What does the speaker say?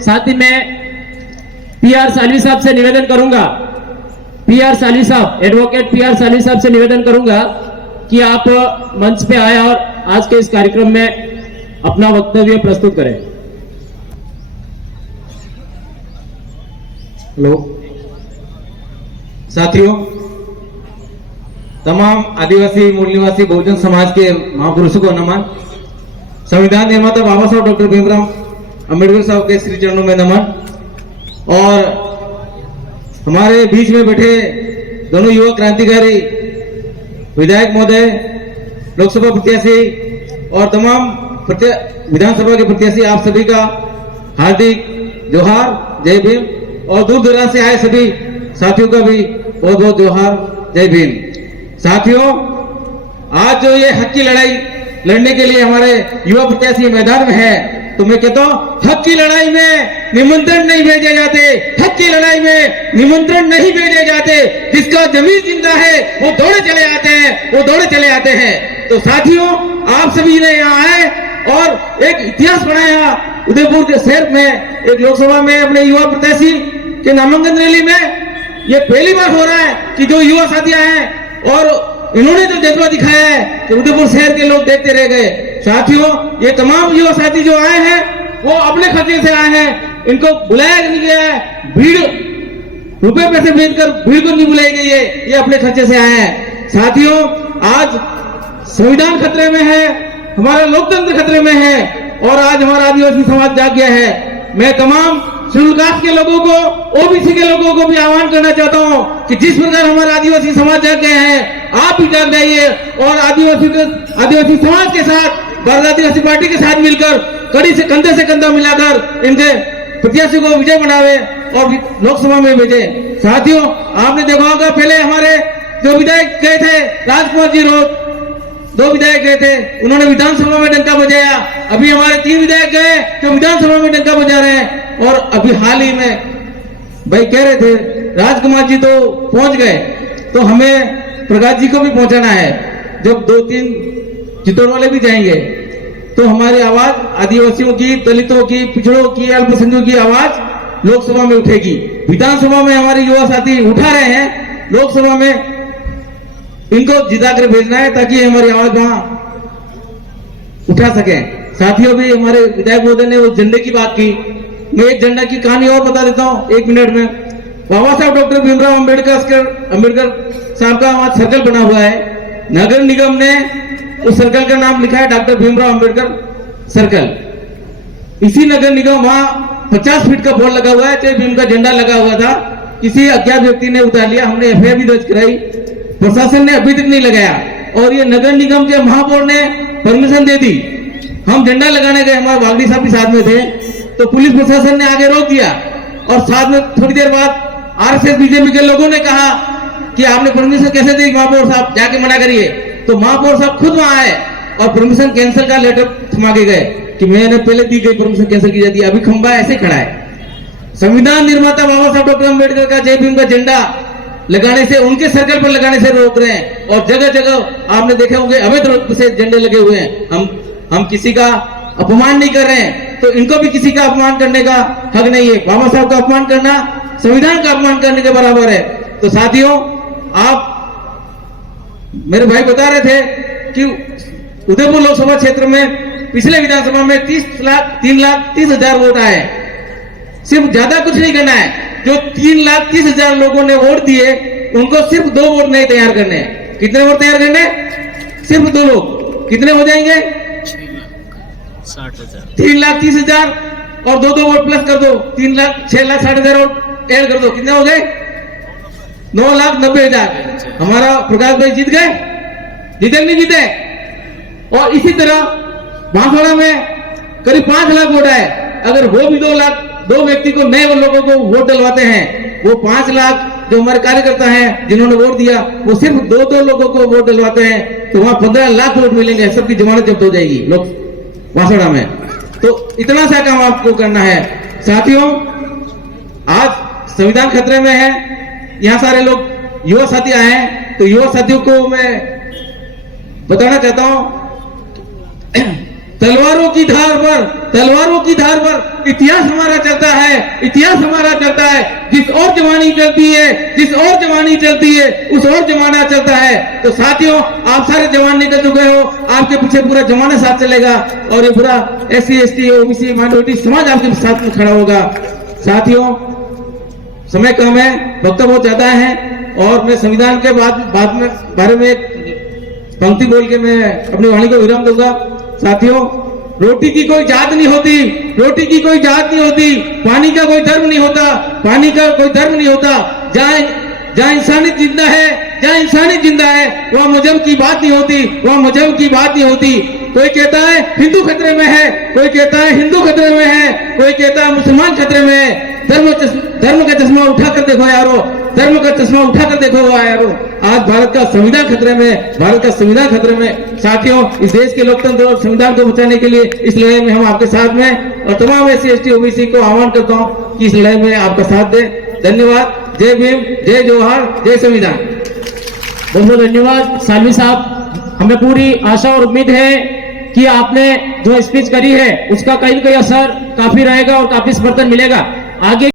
साथ ही मैं PR सालवी साहब से निवेदन करूंगा, PR सालवी साहब, एडवोकेट PR सालवी साहब से निवेदन करूंगा कि आप मंच पे आए और आज के इस कार्यक्रम में अपना वक्तव्य प्रस्तुत करें। हेलो साथियों, तमाम आदिवासी मूल निवासी बहुजन समाज के महापुरुषों को नमन। संविधान निर्माता बाबा साहब डॉक्टर भीमराव अंबेडकर साहब के श्री चरणों में नमन। और हमारे बीच में बैठे दोनों युवा क्रांतिकारी विधायक महोदय, लोकसभा प्रत्याशी और तमाम विधानसभा के प्रत्याशी, आप सभी का हार्दिक जोहार, जय भीम। और दूर दराज से आए सभी साथियों का भी बहुत बहुत जोहार, जय भीम। साथियों, आज जो ये हक की लड़ाई लड़ने के लिए हमारे युवा प्रत्याशी मैदान में है, तो मैं कहता हूं, हक की लड़ाई में निमंत्रण नहीं भेजे जाते, हक की लड़ाई में निमंत्रण नहीं भेजे जाते। जिसका जमीन जिंदा है वो दौड़े चले आते हैं, वो दौड़े चले आते हैं। तो साथियों, आप सभी ने यहाँ आए और एक इतिहास बनाया। उदयपुर के शहर में एक लोकसभा में अपने युवा प्रत्याशी के नामांकन रैली में ये पहली बार हो रहा है कि जो युवा साथी आए हैं और इन्होंने जो जज्बा दिखाया है कि उदयपुर शहर के लोग देखते रह गए। साथियों, ये तमाम युवा साथी जो आए हैं वो अपने खर्चे से आए हैं, इनको बुलाया नहीं गया है, भीड़ रुपए पैसे भेजकर भीड़ को नहीं बुलाई गई है, ये अपने खर्चे से आए हैं। साथियों, आज संविधान खतरे में है, हमारा लोकतंत्र खतरे में है और आज हमारा आदिवासी समाज जाग गया है। मैं तमाम शेड्यूल कास्ट के लोगों को, ओबीसी के लोगों को भी आह्वान करना चाहता हूं कि जिस प्रकार हमारा आदिवासी समाज जाग गए हैं, आप भी जाग जाइए और आदिवासी समाज के साथ, भारत आदिवासी पार्टी के साथ मिलकर कड़ी से कंधा मिलाकर इनके प्रत्याशी को विजय बनावे और लोकसभा में भेजे। साथियों, आपने देखा होगा पहले हमारे जो विधायक गए थे, राजकुमार जी रोड, 2 विधायक गए थे, उन्होंने विधानसभा में डंका बजाया। अभी हमारे 3 विधायक गए जो विधानसभा में डंका बजा रहे हैं। और अभी हाल ही में भाई कह रहे थे राजकुमार जी तो पहुंच गए, तो हमें प्रकाश जी को भी पहुंचाना है। जब 2-3 चित्तौड़ वाले भी जाएंगे तो हमारी आवाज आदिवासियों की, दलितों की, पिछड़ों की, अल्पसंख्यकों की आवाज लोकसभा में उठेगी। विधानसभा में हमारे युवा साथी उठा रहे हैं, लोकसभा में इनको जिताकर भेजना है ताकि हमारी आवाज वहां उठा सके। साथियों, भी हमारे विधायक महोदय ने उस झंडे की बात की। मैं एक झंडा की कहानी और बता देता हूं 1 मिनट में। बाबा साहब डॉक्टर भीमराव अंबेडकर साहब का वहां सर्कल बना हुआ है। नगर निगम ने उस सर्कल का नाम लिखा है डॉक्टर भीमराव अंबेडकर सर्कल। इसी नगर निगम वहां 50 फीट का बोर्ड लगा हुआ है, जय भीम का झंडा लगा हुआ था। किसी अज्ञात व्यक्ति ने उतार लिया, हमने FIR भी दर्ज कराई, प्रशासन ने अभी तक नहीं लगाया। और ये नगर निगम के महापौर ने परमिशन दे दी। हम झंडा लगाने गए, हमारे वागड़ी साहब भी साथ में थे, तो पुलिस प्रशासन ने आगे रोक दिया। और साथ में थोड़ी देर बाद RSS बीजेपी के लोगों ने कहा कि आपने परमिशन कैसे दी महापौर साहब, जाके मना करिए। तो महापौर साहब खुद वहां आए और परमिशन कैंसिल का लेटर थमा के गए कि मैंने पहले दी गई परमिशन कैंसिल की जाती है। अभी खंबा ऐसे खड़ा है। संविधान निर्माता बाबा साहब डॉक्टर अम्बेडकर का जय भीम का झंडा लगाने से, उनके सर्कल पर लगाने से रोक रहे हैं। और जगह जगह आपने देखे होंगे अवैध रूप से झंडे लगे हुए हैं। हम किसी का अपमान नहीं कर रहे हैं, तो इनको भी किसी का अपमान करने का हक नहीं है। बाबा साहब का अपमान करना संविधान का अपमान करने के बराबर है। तो साथियों, आप मेरे भाई बता रहे थे कि उदयपुर लोकसभा क्षेत्र में पिछले विधानसभा में 3,30,000 वोट आए। सिर्फ ज्यादा कुछ नहीं करना है, जो 3,30,000 लोगों ने वोट दिए उनको सिर्फ 2 वोट नहीं तैयार करने हैं। कितने वोट तैयार करने? सिर्फ 2 लोग। कितने हो जाएंगे? 3,30,000 और 2 वोट प्लस कर दो, 6,60,000 वोट ऐड कर दो, कितने हो गए? 9,90,000। हमारा प्रकाश भाई जीत गए, जीते नहीं जीते? और इसी तरह बांसवाड़ा में करीब 5 लाख वोट आए। अगर वो भी 2 व्यक्ति को, नए लोगों को वोट डलवाते हैं, वो 5 लाख जो हमारे कार्यकर्ता हैं जिन्होंने वोट दिया, वो सिर्फ 2 लोगों को वोट डलवाते हैं, तो वहां 15 लाख वोट मिलेंगे, सबकी जमानत जब्त हो जाएगी लोग बांसवाड़ा में। तो इतना सा काम आपको करना है। साथियों, आज संविधान खतरे में है, यहाँ सारे लोग युवा साथी आए हैं, तो युवा साथियों को मैं बताना चाहता हूं, तलवारों की धार पर इतिहास हमारा चलता है, इतिहास हमारा चलता है। जिस और जवानी चलती है उस और जमाना चलता है। तो साथियों, आप सारे जवान निकल चुके हो, आपके पीछे पूरा जमाना साथ चलेगा और ये पूरा SC ST OBC माइनॉरिटी समाज आपके साथ में खड़ा होगा। साथियों, समय कम है, वक्त बहुत ज्यादा है और मैं संविधान के बारे में एक पंक्ति बोल के मैं अपनी वाणी को विराम दूंगा। साथियों, रोटी की कोई जात नहीं होती, पानी का कोई धर्म नहीं होता, जहाँ इंसानियत जिंदा है वहाँ मजहब की बात नहीं होती। कोई कहता है हिंदू खतरे में है, कोई कहता है मुसलमान खतरे में है। धर्म का चश्मा उठा कर देखो यारो, आज भारत का संविधान खतरे में। साथियों, इस देश के लोकतंत्र और संविधान को बचाने के लिए इस लड़ाई में हम आपके साथ में और तमाम SC ST OBC को आह्वान करता हूँ कि इस लड़ाई में आपका साथ दे। धन्यवाद। जय भीम, जय जोहार, जय संविधान। बहुत बहुत धन्यवाद सालवी साहब। हमें पूरी आशा और उम्मीद है कि आपने जो स्पीच करी है उसका कहीं ना कहीं असर काफी रहेगा और काफी समर्थन मिलेगा आगे।